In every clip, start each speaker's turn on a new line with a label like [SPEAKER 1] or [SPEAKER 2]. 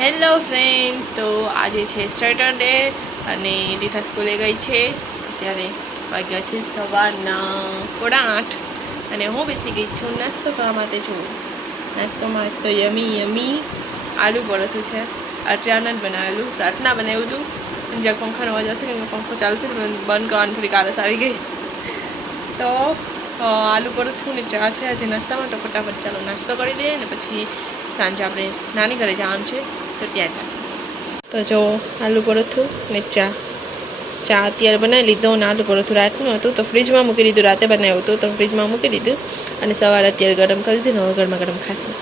[SPEAKER 1] Hello friends, તો આજે છે સેટરડે અને રીઠા સ્કૂલે ગઈ છે. અત્યારે વાગ્યા છે સવારના પોણા આઠ અને હું બેસી ગઈ છું નાસ્તો કરવા માટે છું. નાસ્તોમાં તો યમી યમી આલુ પરોઠું છે. અચાનક બનાવેલું, રાતના બનાવ્યું હતું જ્યાં પંખાનો અવાજ હશે કે પંખો ચાલશે બંધ કરવાની થોડી આળસ આવી ગઈ. તો આલુ પરોઠું ને ચા છે. આજે નાસ્તામાં તો ફટાફટ ચાલો નાસ્તો કરી દઈએ અને પછી સાંજે આપણે નાની ઘરે જવાનું છે. તો ત્યાં જશે તો જો આલુ પરોઠું ને ચા. ચા અત્યારે બનાવી લીધો અને આલુ પરોઠું રાતનું હતું તો ફ્રીજમાં મૂકી દીધું. રાતે બનાવ્યું હતું તો ફ્રીજમાં મૂકી દીધું અને સવારે અત્યારે ગરમ કરી દીધું હવે ગરમા ગરમ ખાશું.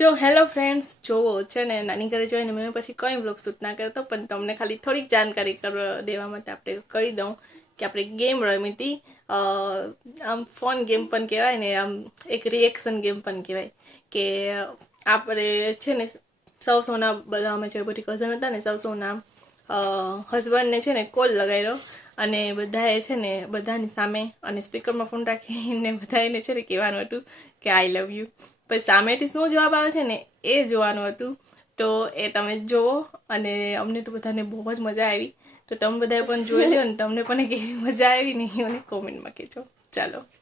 [SPEAKER 1] તો હેલો ફ્રેન્ડ્સ જોવો છે ને નાની ઘરે જોઈને મેં પછી કંઈ બ્લોગ શૂટ ના કરતો પણ તમને ખાલી થોડીક જાણકારી કરવા દેવા માટે આપણે કહી દઉં કે આપણે ગેમ રમી હતી. આમ ફોન ગેમ પણ કહેવાય ને આમ એક રિએક્શન ગેમ પણ કહેવાય કે આપણે છે ને સૌ સૌના બધા અમે જે બધી કઝન હતા ને સૌ સૌના હસબન્ડને છે ને કોલ લગાવ્યો અને બધાએ છે ને બધાની સામે અને સ્પીકરમાં ફોન રાખીને બધાને છે ને કહેવાનું હતું કે આઈ લવ યુ પછી સામેથી શું જવાબ આવે છે ને એ જોવાનું હતું. તો એ તમે જુઓ અને અમને તો બધાને બહુ જ મજા આવી. તો તમે બધાએ પણ જોઈ લો ને તમને પણ કેવી મજા આવી ને એ મને કોમેન્ટમાં કહેજો. ચાલો.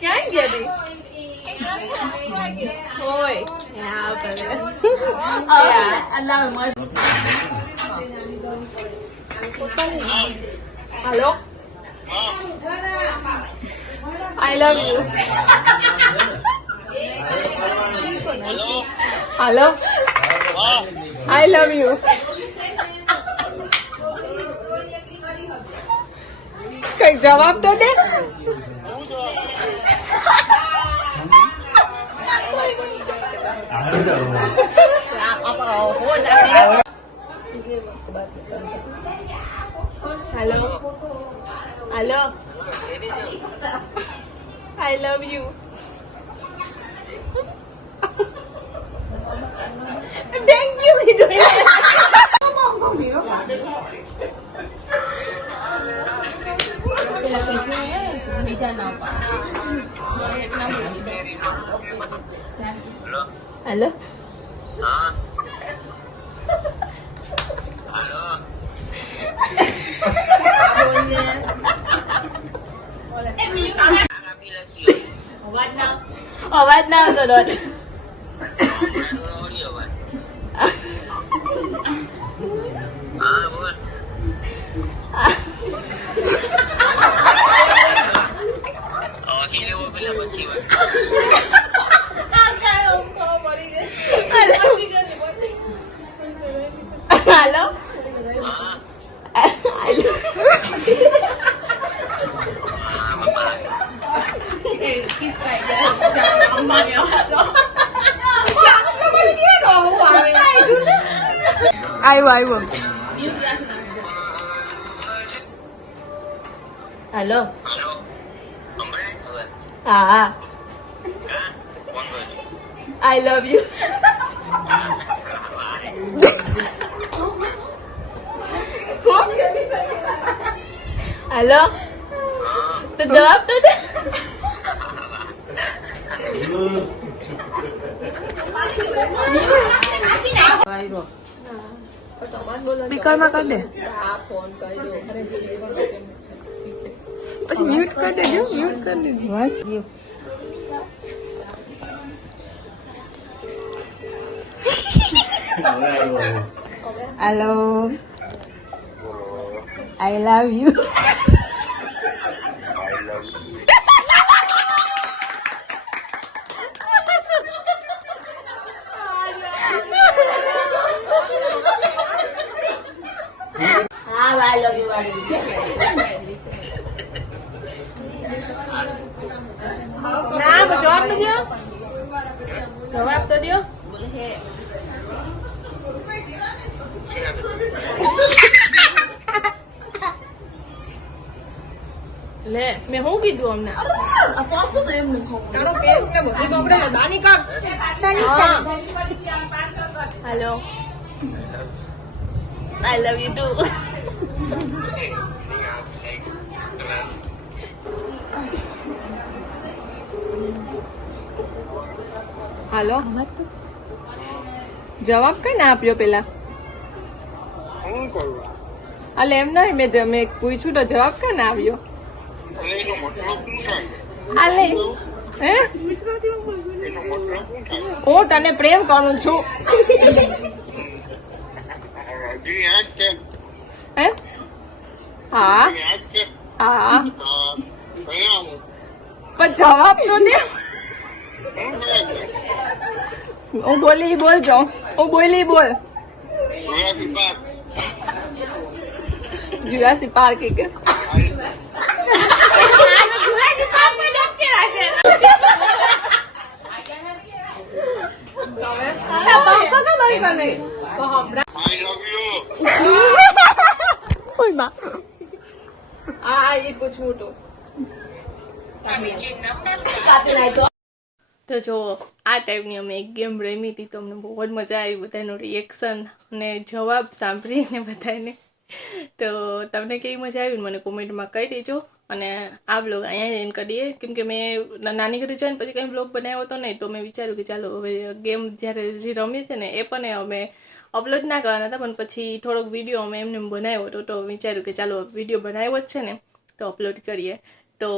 [SPEAKER 1] ક્યાં ગયા હતી હોય. હા ભલે અલ્લાહ hello I love you hello I love you કઈ જવાબ તો દે Hello? Hello? I love you. Thank you! Thank you! You thank you hello અવાજ ના આવતો રોજ હાલો આવ્યો આવ્યો હાલો હા હા આઈ લવ યુ હાલો તો જવાબ તો દે સ્પીકરમાં કરી દે પછી મ્યુટ કરી દેજો મ્યુટ કરી દીધું વાત હેલો આઈ લવ યુ આપો દો જવાબ આપતો દો
[SPEAKER 2] લે મેં શું કીધું અમને
[SPEAKER 3] આ પહોંચતું તો એમનું
[SPEAKER 2] તારો પેટ ને બધી બગડે દાની કામ hello I love you too hello જવાબ કઈ ના આપ્યો પેલા? અલે એમ નહીં મેં મેં પૂછ્યું તો જવાબ કઈ ના આવ્યો અલે હે? હું તને પ્રેમ કરું છું. હે? હા. હા? પણ જવાબ તો દે. હું બોલી બોલ જો. ઓ બોલી બોલ. Jurassic Park. કે
[SPEAKER 4] આઈ લવ યુ
[SPEAKER 2] આ એ પૂછવું તો તો. જો, આ ટાઈપની અમે એક ગેમ રમી હતી, તો અમને બહુ જ મજા આવી બધાનું રિએક્શન અને જવાબ સાંભળીને બધાને. તો તમને કેવી મજા આવી મને કોમેન્ટમાં કહી દેજો. અને આ બ્લોગ અહીંયા એન્ડ કરીએ કેમ કે મેં નાની ઘરે જઈને પછી કંઈ બ્લોગ બનાવ્યો હતો નહીં, તો મેં વિચાર્યું કે ચાલો, હવે ગેમ જ્યારે જે રમીએ છે ને, એ પણ અમે અપલોડ ના કરવાના હતા, પણ પછી થોડોક વીડિયો અમે એમને એમ બનાવ્યો હતો, તો વિચાર્યું કે ચાલો વીડિયો બનાવ્યો જ છે ને, તો અપલોડ કરીએ. તો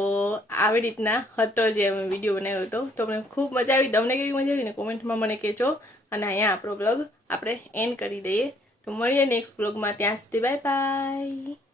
[SPEAKER 2] આવી રીતના હતો જે અમે વીડિયો બનાવ્યો હતો. તો મને ખૂબ મજા આવી. તમને કેવી મજા આવી ને કોમેન્ટમાં મને કહેજો. અને અહીંયા આપણો બ્લોગ આપણે એન્ડ કરી દઈએ. તો મળીએ નેક્સ્ટ બ્લોગમાં ત્યાં સુધી બાય બાય